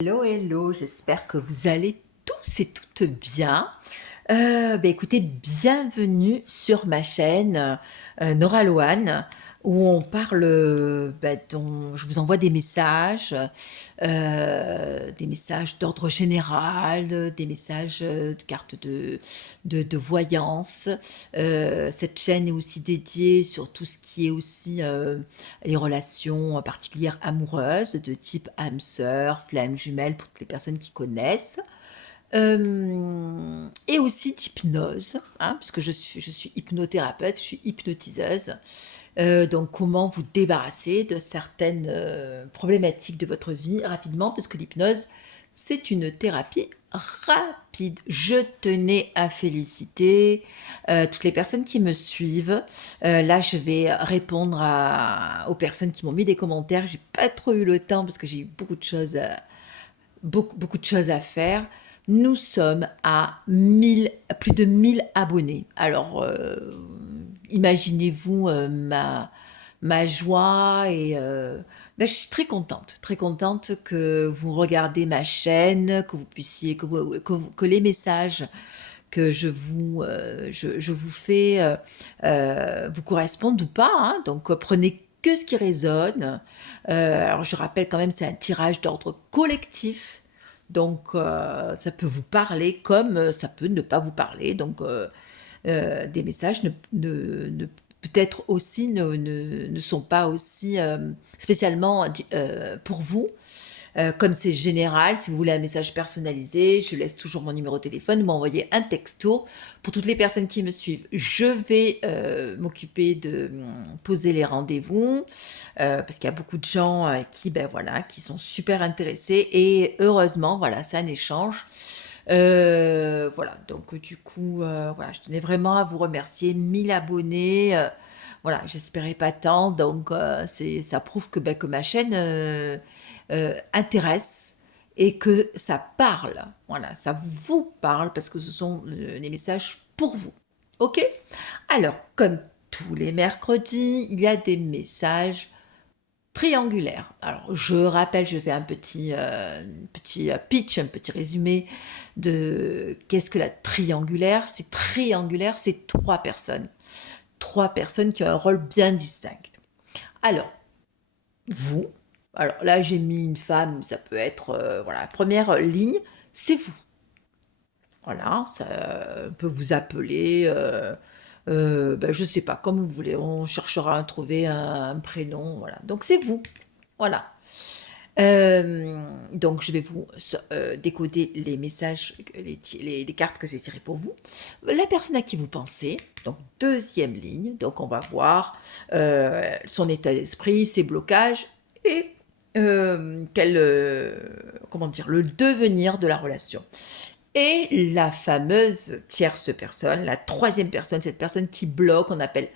Hello, hello, j'espère que vous allez tous et toutes bien. Écoutez, bienvenue sur ma chaîne Nora Loane, où on parle, dont je vous envoie des messages d'ordre général, des messages de cartes de voyance. Cette chaîne est aussi dédiée sur tout ce qui est aussi les relations particulières amoureuses de type âme sœur, flamme jumelle pour toutes les personnes qui connaissent. Et aussi d'hypnose, hein, puisque je suis hypnothérapeute, je suis hypnotiseuse. Donc, comment vous débarrasser de certaines problématiques de votre vie rapidement, parce que l'hypnose, c'est une thérapie rapide. Je tenais à féliciter toutes les personnes qui me suivent. Là, je vais répondre aux personnes qui m'ont mis des commentaires. J'ai pas trop eu le temps parce que j'ai eu beaucoup de choses à faire. Nous sommes à plus de 1000 abonnés. Alors, imaginez-vous ma joie et je suis très contente que vous regardez ma chaîne, que vous puissiez, que les messages que je vous fais vous correspondent ou pas, hein. Donc, prenez que ce qui résonne. Alors, je rappelle quand même, c'est un tirage d'ordre collectif. Donc, ça peut vous parler comme ça peut ne pas vous parler. Donc, des messages peut-être aussi ne sont pas aussi spécialement pour vous. Comme c'est général, si vous voulez un message personnalisé, je laisse toujours mon numéro de téléphone, m'envoyer un texto. Pour toutes les personnes qui me suivent, je vais m'occuper de poser les rendez-vous, parce qu'il y a beaucoup de gens qui sont super intéressés, et heureusement, voilà, c'est un échange. Voilà, donc du coup, voilà, je tenais vraiment à vous remercier, 1000 abonnés, voilà, j'espérais pas tant, donc ça prouve que ma chaîne intéresse et que ça parle, voilà, ça vous parle parce que ce sont les messages pour vous, ok? Alors, comme tous les mercredis, il y a des messages triangulaire. Alors, je rappelle, je fais un petit pitch, un petit résumé de qu'est-ce que la triangulaire. C'est triangulaire, c'est trois personnes. Trois personnes qui ont un rôle bien distinct. Alors, vous, alors là, j'ai mis une femme, ça peut être, voilà, la première ligne, c'est vous. Voilà, ça peut vous appeler, je sais pas, comme vous voulez, on cherchera à trouver un prénom, voilà. Donc c'est vous, voilà. Donc je vais vous décoder les messages, les cartes que j'ai tirées pour vous. La personne à qui vous pensez, donc deuxième ligne, donc on va voir son état d'esprit, ses blocages et comment dire, le devenir de la relation. Et la fameuse tierce personne, la troisième personne, cette personne qui bloque, on appelle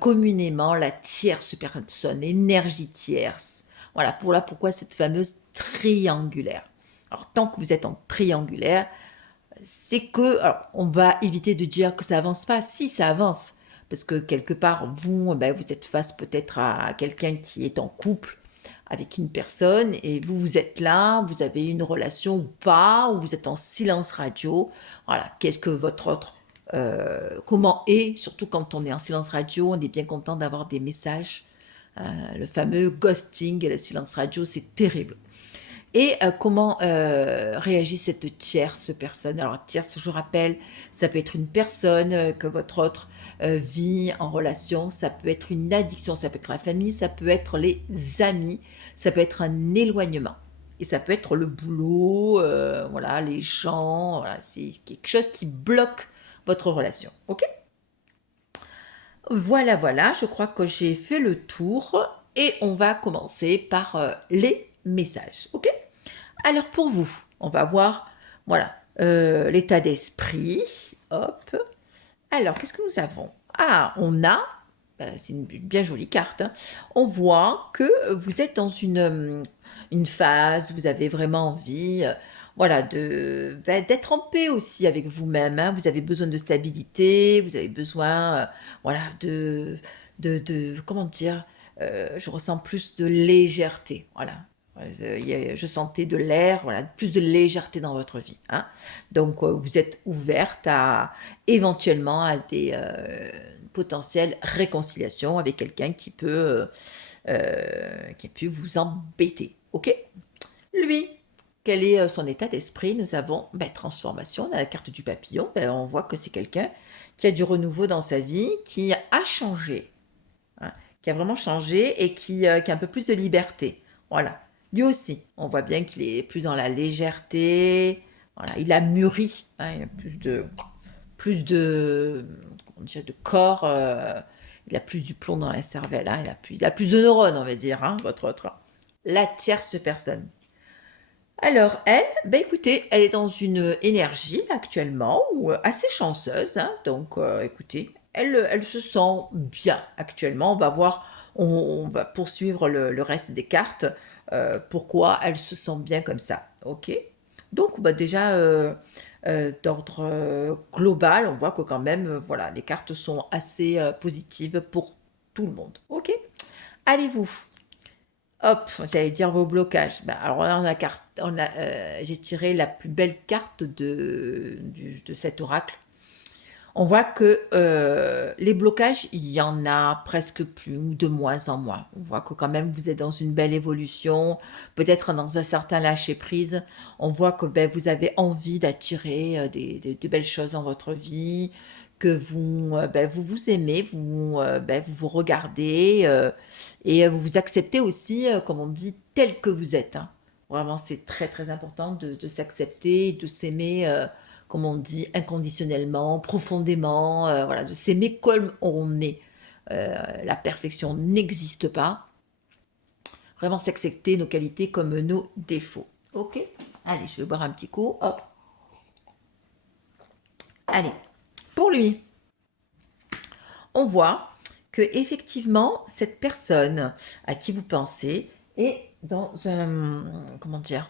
communément la tierce personne, énergie tierce. Voilà, pourquoi cette fameuse triangulaire. Alors, tant que vous êtes en triangulaire, c'est que, alors, on va éviter de dire que ça avance pas. Si, ça avance. Parce que quelque part, vous êtes face peut-être à quelqu'un qui est en couple avec une personne et vous êtes là, vous avez une relation ou pas, ou vous êtes en silence radio. Voilà, qu'est-ce que votre autre comment est, surtout quand on est en silence radio, on est bien content d'avoir des messages. Le fameux ghosting et le silence radio, c'est terrible. Et comment réagit cette tierce personne? Alors, tierce, je rappelle, ça peut être une personne que votre autre vit en relation, ça peut être une addiction, ça peut être la famille, ça peut être les amis, ça peut être un éloignement. Et ça peut être le boulot, voilà, les gens, voilà, c'est quelque chose qui bloque votre relation. Ok? Voilà, voilà, je crois que j'ai fait le tour et on va commencer par les messages. Ok? Alors pour vous, on va voir, voilà, l'état d'esprit. Hop. Alors, qu'est-ce que nous avons? Ah, on a, c'est une bien jolie carte, hein. On voit que vous êtes dans une phase, vous avez vraiment envie, voilà, d'être en paix aussi avec vous-même, hein. Vous avez besoin de stabilité, vous avez besoin, voilà, comment dire, je ressens plus de légèreté, voilà. Je sentais de l'air, voilà, plus de légèreté dans votre vie, hein. Donc, vous êtes ouverte à éventuellement à des potentielles réconciliations avec quelqu'un qui a pu vous embêter. Ok. Lui, quel est son état d'esprit? Nous avons transformation, on a la carte du papillon, on voit que c'est quelqu'un qui a du renouveau dans sa vie, qui a changé, hein, qui a vraiment changé et qui a un peu plus de liberté. Voilà. Lui aussi, on voit bien qu'il est plus dans la légèreté, voilà, il a mûri, hein, il a plus de, comment dire, de corps, il a plus du plomb dans la cervelle, hein, il a plus de neurones, on va dire, hein, votre autre. La tierce personne. Alors elle, écoutez, elle est dans une énergie actuellement ou assez chanceuse, hein, donc écoutez, elle se sent bien actuellement. On va voir, on va poursuivre le reste des cartes, pourquoi elle se sent bien comme ça, ok? Donc déjà, d'ordre global, on voit que quand même, voilà, les cartes sont assez positives pour tout le monde, ok? Allez-vous hop, j'allais dire vos blocages. Alors là, j'ai tiré la plus belle carte de cet oracle. On voit que les blocages, il y en a presque plus, ou de moins en moins. On voit que quand même vous êtes dans une belle évolution, peut-être dans un certain lâcher-prise. On voit que vous avez envie d'attirer de belles choses dans votre vie, que vous vous aimez, vous vous regardez et vous vous acceptez aussi, comme on dit, tel que vous êtes, hein. Vraiment, c'est très très important de s'accepter, de s'aimer, comme on dit, inconditionnellement, profondément, voilà, de s'aimer comme on est. La perfection n'existe pas. Vraiment s'accepter nos qualités comme nos défauts. Ok. Allez, je vais boire un petit coup. Hop. Allez. Pour lui, on voit que effectivement cette personne à qui vous pensez est dans un, comment dire,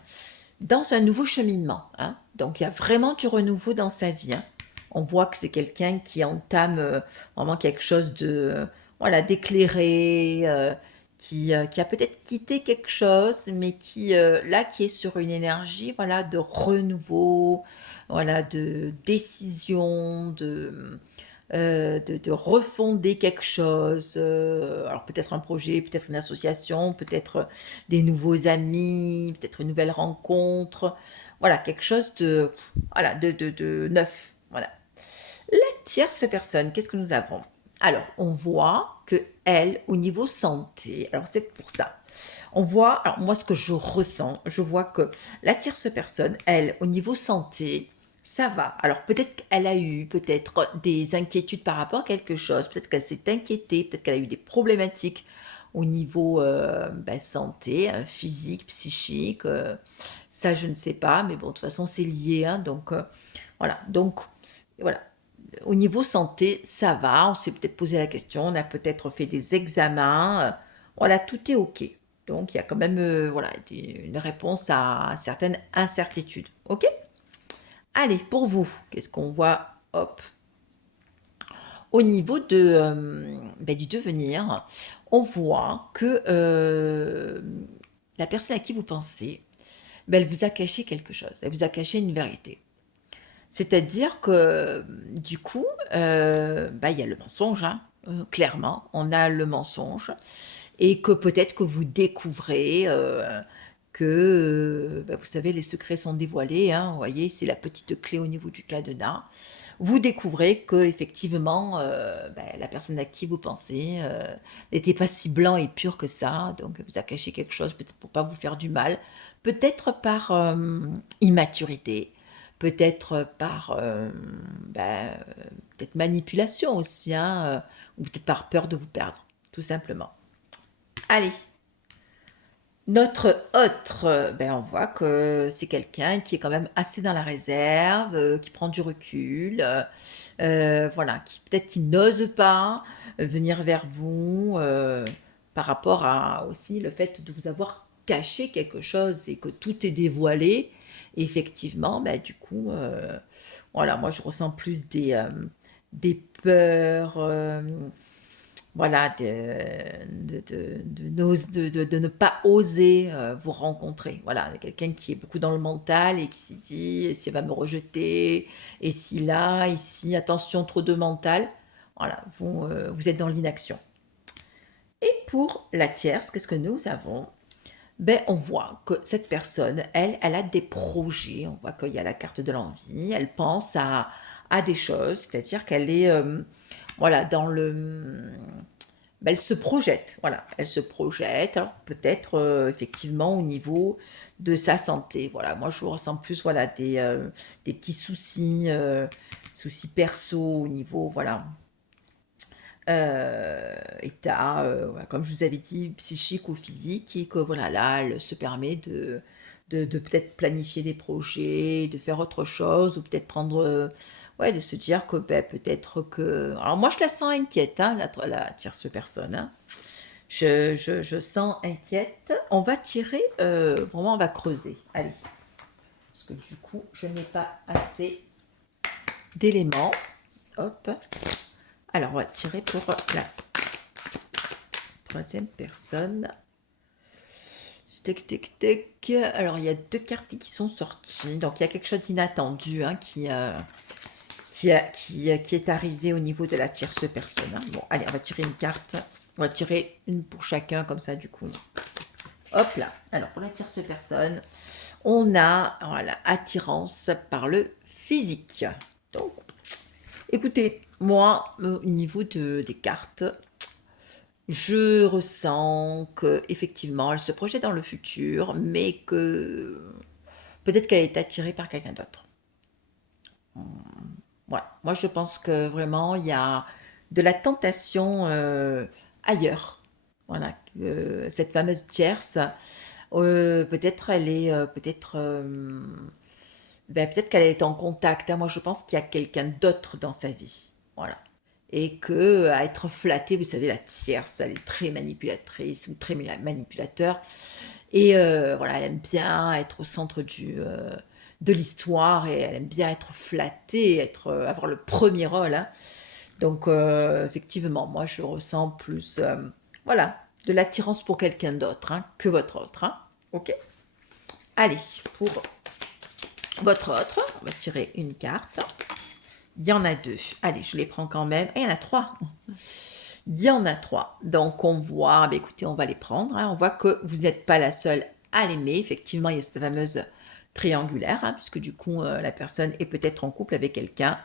dans un nouveau cheminement, hein. Donc il y a vraiment du renouveau dans sa vie, hein. On voit que c'est quelqu'un qui entame vraiment quelque chose de, voilà, d'éclairé, qui a peut-être quitté quelque chose, mais qui est sur une énergie, voilà, de renouveau, voilà, de décision, de refonder quelque chose, alors peut-être un projet, peut-être une association, peut-être des nouveaux amis, peut-être une nouvelle rencontre, voilà, quelque chose de, voilà, de neuf, voilà. La tierce personne, qu'est-ce que nous avons? Alors, on voit que elle, au niveau santé, alors c'est pour ça, on voit, alors moi ce que je ressens, je vois que la tierce personne, elle, au niveau santé, ça va. Alors peut-être qu'elle a eu peut-être des inquiétudes par rapport à quelque chose, peut-être qu'elle s'est inquiétée, peut-être qu'elle a eu des problématiques au niveau santé, physique, psychique, ça je ne sais pas, mais bon, de toute façon c'est lié, hein, donc voilà. Donc voilà, au niveau santé, ça va, on s'est peut-être posé la question, on a peut-être fait des examens, voilà, tout est OK. Donc il y a quand même voilà, une réponse à certaines incertitudes. OK? Allez, pour vous, qu'est-ce qu'on voit? Hop. Au niveau du devenir, on voit que la personne à qui vous pensez, elle vous a caché quelque chose, elle vous a caché une vérité. C'est-à-dire que, du coup, il y a le mensonge, hein, clairement, on a le mensonge et que peut-être que vous découvrez, que, vous savez, les secrets sont dévoilés, hein, vous voyez, c'est la petite clé au niveau du cadenas. Vous découvrez qu'effectivement, la personne à qui vous pensez, n'était pas si blanc et pur que ça, donc elle vous a caché quelque chose, peut-être pour pas vous faire du mal, peut-être par, immaturité, peut-être par, peut-être manipulation aussi, hein, ou peut-être par peur de vous perdre, tout simplement. Allez, notre autre, on voit que c'est quelqu'un qui est quand même assez dans la réserve, qui prend du recul, voilà, qui n'ose pas venir vers vous, par rapport à aussi le fait de vous avoir caché quelque chose et que tout est dévoilé. Et effectivement, du coup, voilà, moi je ressens plus des peurs, voilà, de ne pas oser vous rencontrer. Voilà, quelqu'un qui est beaucoup dans le mental et qui s'est dit, et si elle va me rejeter, et si là, ici, attention, trop de mental. Voilà, vous êtes dans l'inaction. Et pour la tierce, qu'est-ce que nous avons? Ben, on voit que cette personne, elle a des projets. On voit qu'il y a la carte de l'envie. Elle pense à des choses, c'est-à-dire qu'elle est, voilà, dans le, ben, elle se projette, voilà, elle se projette. Alors peut-être effectivement au niveau de sa santé, voilà, moi je ressens plus, voilà, des petits soucis, soucis perso au niveau, voilà, état, voilà, comme je vous avais dit, psychique ou physique, et que voilà, là, elle se permet de peut-être planifier des projets, de faire autre chose, ou peut-être prendre, ouais, de se dire que ben, peut-être que... Alors moi, je la sens inquiète, hein, la tierce personne. Hein. Je sens inquiète. On va tirer, vraiment, on va creuser. Allez, parce que du coup, je n'ai pas assez d'éléments. Hop. Alors, on va tirer pour la troisième personne. Tic, tic, tic. Alors, il y a deux cartes qui sont sorties. Donc, il y a quelque chose d'inattendu hein, qui est arrivé au niveau de la tierce personne. Hein. Bon, allez, on va tirer une carte. On va tirer une pour chacun, comme ça, du coup. Hop là. Alors, pour la tierce personne, on a voilà, attirance par le physique. Donc, écoutez, moi, au niveau des cartes, je ressens que effectivement, elle se projette dans le futur, mais que peut-être qu'elle est attirée par quelqu'un d'autre. Voilà. Moi, je pense que vraiment, il y a de la tentation ailleurs. Voilà. Cette fameuse tierce, peut-être elle est, ben, peut-être qu'elle est en contact. Hein. Moi, je pense qu'il y a quelqu'un d'autre dans sa vie. Voilà. Et que à être flattée, vous savez, la tierce, elle est très manipulatrice ou très manipulateur. Et voilà, elle aime bien être au centre de l'histoire et elle aime bien être flattée, avoir le premier rôle. Hein. Donc, effectivement, moi, je ressens plus, voilà, de l'attirance pour quelqu'un d'autre hein, que votre autre. Hein. Ok. Allez, pour votre autre, on va tirer une carte. Il y en a deux. Allez, je les prends quand même. Et il y en a trois. Il y en a trois. Donc, on voit, bah, écoutez, on va les prendre. Hein. On voit que vous n'êtes pas la seule à l'aimer. Effectivement, il y a cette fameuse triangulaire, hein, puisque du coup, la personne est peut-être en couple avec quelqu'un.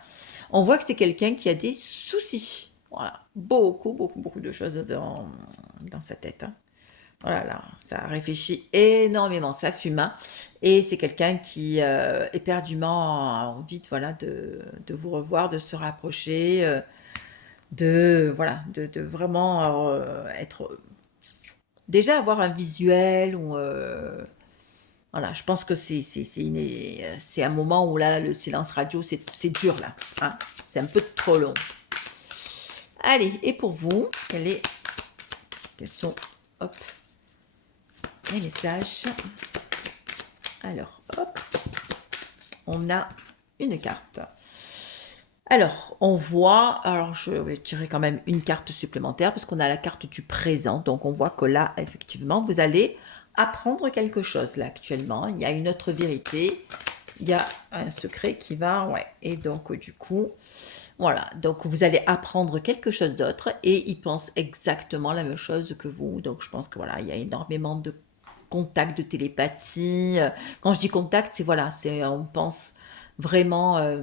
On voit que c'est quelqu'un qui a des soucis. Voilà. Beaucoup, beaucoup, beaucoup de choses dans sa tête. Hein. Voilà, ça réfléchit énormément, ça fume. Hein. Et c'est quelqu'un qui éperdument a envie voilà, de vous revoir, de se rapprocher, voilà, de vraiment être... Déjà avoir un visuel ou... voilà, je pense que c'est un moment où là, le silence radio, c'est dur là. Hein. C'est un peu trop long. Allez, et pour vous, quels sont... Hop, les messages. Alors, hop, on a une carte. Alors, on voit, alors je vais tirer quand même une carte supplémentaire parce qu'on a la carte du présent. Donc, on voit que là, effectivement, vous allez apprendre quelque chose là actuellement. Il y a une autre vérité, il y a un secret qui va, ouais. Et donc, du coup, voilà. Donc, vous allez apprendre quelque chose d'autre et il pense exactement la même chose que vous. Donc, je pense que voilà, il y a énormément de contact, de télépathie. Quand je dis contact, c'est voilà, on pense vraiment...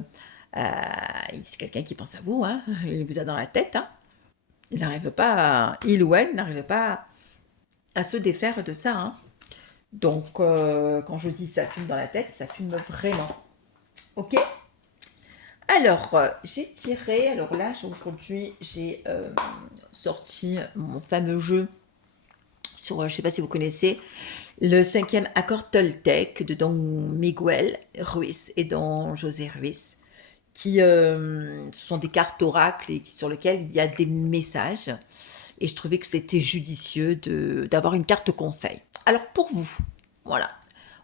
c'est quelqu'un qui pense à vous, hein, il vous a dans la tête. Hein. Il n'arrive pas, il ou elle n'arrive pas à se défaire de ça. Hein. Donc, quand je dis ça fume dans la tête, ça fume vraiment. Ok. Alors, j'ai tiré. Alors là, aujourd'hui, j'ai sorti mon fameux jeu sur, je ne sais pas si vous connaissez, le cinquième accord Toltec de Don Miguel Ruiz et Don José Ruiz. Qui sont des cartes oracles et sur lesquelles il y a des messages. Et je trouvais que c'était judicieux d'avoir une carte conseil. Alors pour vous, voilà,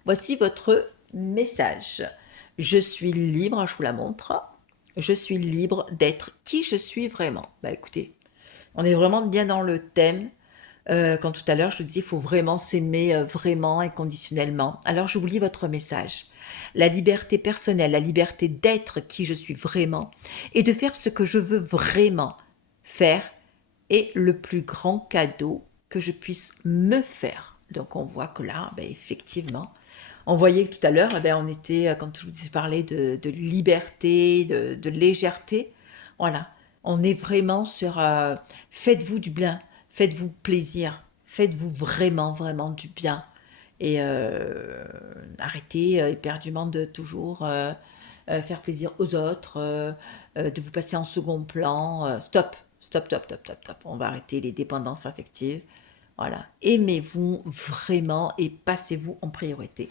voici votre message. Je suis libre, je vous la montre. Je suis libre d'être qui je suis vraiment. Bah écoutez, On est vraiment bien dans le thème. Quand tout à l'heure, je vous disais, il faut vraiment s'aimer vraiment inconditionnellement. Alors, je vous lis votre message. La liberté personnelle, la liberté d'être qui je suis vraiment et de faire ce que je veux vraiment faire est le plus grand cadeau que je puisse me faire. Donc, on voit que là, ben, effectivement, on voyait que tout à l'heure, eh ben, on était, quand je vous ai parlé de liberté, de légèreté, voilà, on est vraiment sur faites-vous du bien, faites-vous plaisir, faites-vous vraiment, vraiment du bien. Et arrêtez éperdument de toujours faire plaisir aux autres, de vous passer en second plan. Stop, stop, stop, stop, stop, stop. On va arrêter les dépendances affectives. Voilà. Aimez-vous vraiment et passez-vous en priorité.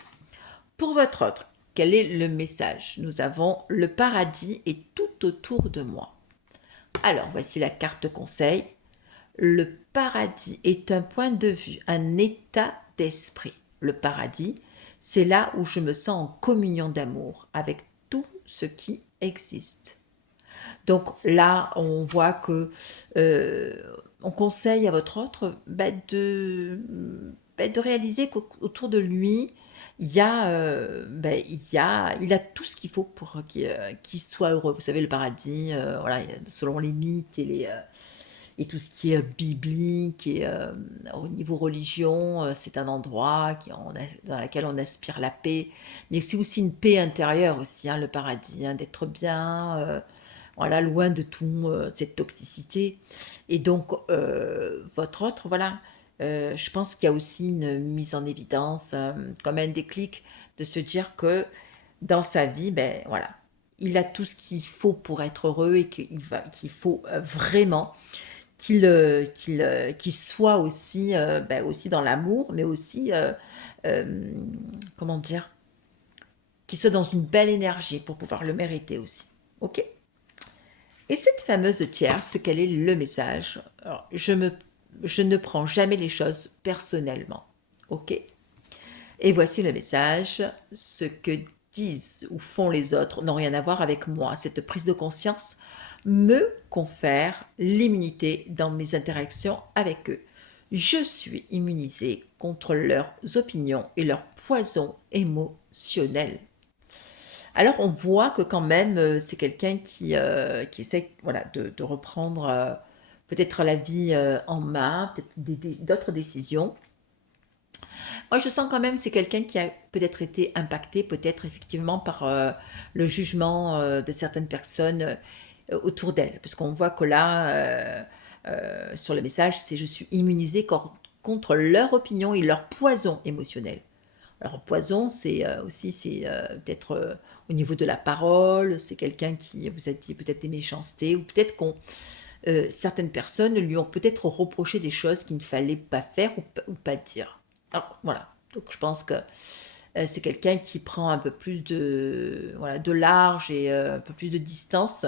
Pour votre autre, quel est le message? Nous avons le paradis est tout autour de moi. Alors, voici la carte conseil. Le paradis est un point de vue, un état d'esprit. Le paradis, c'est là où je me sens en communion d'amour avec tout ce qui existe. Donc là, on voit que on conseille à votre autre de réaliser qu'autour de lui, il a tout ce qu'il faut pour qu'il soit heureux. Vous savez, le paradis, voilà, selon les mythes et tout ce qui est biblique et au niveau religion, c'est un endroit dans lequel on aspire la paix, mais c'est aussi une paix intérieure aussi, hein, le paradis, hein, d'être bien, voilà, loin de tout cette toxicité. Et donc, votre autre, voilà, je pense qu'il y a aussi une mise en évidence, comme un déclic, de se dire que dans sa vie, ben voilà, il a tout ce qu'il faut pour être heureux et qu'il faut vraiment qu'il soit aussi, aussi dans l'amour, mais aussi, euh, comment dire, qu'il soit dans une belle énergie pour pouvoir le mériter aussi. Ok. Et cette fameuse tierce, quel est le message? Alors, je ne prends jamais les choses personnellement. Ok. Et voici le message. Ce que disent ou font les autres n'ont rien à voir avec moi. Cette prise de conscience me confère l'immunité dans mes interactions avec eux. Je suis immunisée contre leurs opinions et leurs poisons émotionnels. Alors on voit que quand même c'est quelqu'un qui essaie voilà, de reprendre peut-être la vie en main, peut-être d'autres décisions. Moi, je sens quand même c'est quelqu'un qui a peut-être été impacté, peut-être effectivement par le jugement de certaines personnes autour d'elle. Parce qu'on voit que là, sur le message, c'est je suis immunisée contre leur opinion et leur poison émotionnel. Alors, poison, c'est aussi c'est peut-être au niveau de la parole, c'est quelqu'un qui vous a dit peut-être des méchancetés, ou peut-être qu'on certaines personnes lui ont peut-être reproché des choses qu'il ne fallait pas faire ou pas dire. Alors voilà, donc je pense que c'est quelqu'un qui prend un peu plus voilà, de large et un peu plus de distance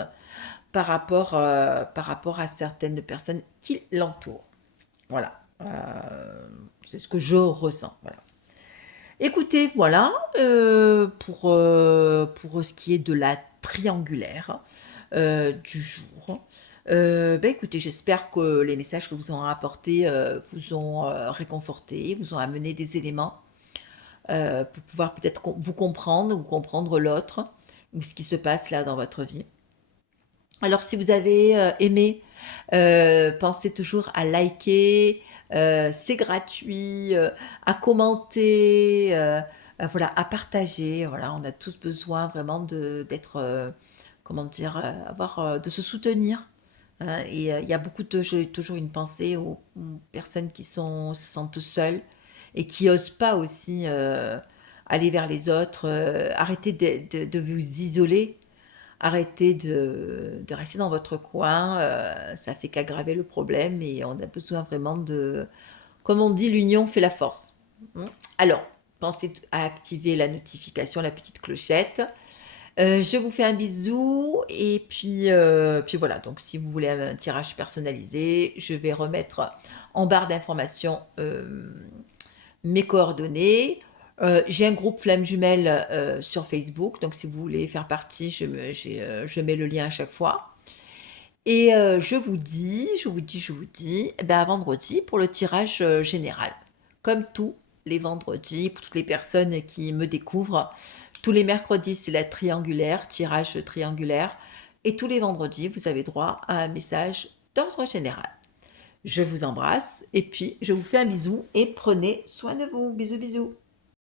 par rapport à certaines personnes qui l'entourent. Voilà, c'est ce que je ressens. Voilà. Écoutez, voilà, pour ce qui est de la triangulaire du jour. Écoutez, j'espère que les messages que vous ont apportés vous ont réconforté, vous ont amené des éléments pour pouvoir peut-être vous comprendre ou comprendre l'autre ou ce qui se passe là dans votre vie. Alors, si vous avez aimé, pensez toujours à liker, c'est gratuit, à commenter, voilà, à partager. Voilà, on a tous besoin vraiment d'être, comment dire, de se soutenir, hein. Et il y a j'ai toujours une pensée aux personnes qui se sentent seules et qui osent pas aussi aller vers les autres. Arrêtez de vous isoler. Arrêtez de rester dans votre coin, ça fait qu'aggraver le problème et on a besoin vraiment comme on dit, l'union fait la force. Alors, pensez à activer la notification, la petite clochette. Je vous fais un bisou et puis voilà, donc si vous voulez un tirage personnalisé, je vais remettre en barre d'informations mes coordonnées. J'ai un groupe Flamme Jumelle sur Facebook, donc si vous voulez faire partie, je mets le lien à chaque fois. Et je vous dis, eh ben, à vendredi pour le tirage, général. Comme tous les vendredis, pour toutes les personnes qui me découvrent, tous les mercredis, c'est la triangulaire, tirage triangulaire et tous les vendredis, vous avez droit à un message d'ordre général. Je vous embrasse et puis je vous fais un bisou et prenez soin de vous. Bisous, bisous.